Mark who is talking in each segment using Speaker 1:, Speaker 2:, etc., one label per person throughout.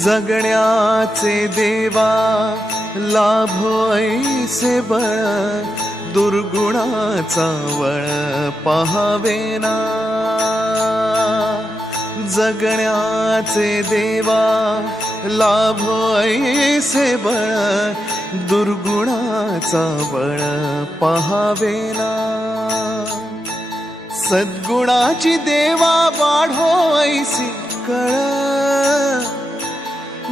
Speaker 1: जगण्याचे देवा ऐसे बळ दुर्गुणाचा वळ ना जगण्याचे देवा ऐसे बळ दुर्गुणाचा वळ ना सद्गुणाची देवा वाढो ऐसी कळ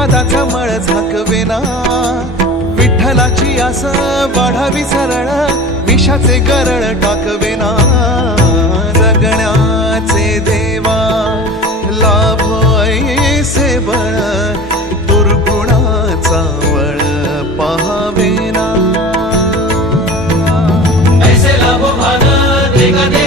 Speaker 1: मदाचा मळ झाकवेना विठ्ठलाची आस वाढावी सरळ विषाचे गरळ टाकवेना जगण्याचे देवा लाभो ऐसे बळ दुर्गुणाचा वळ पाहावेना
Speaker 2: ऐसे लाभो भान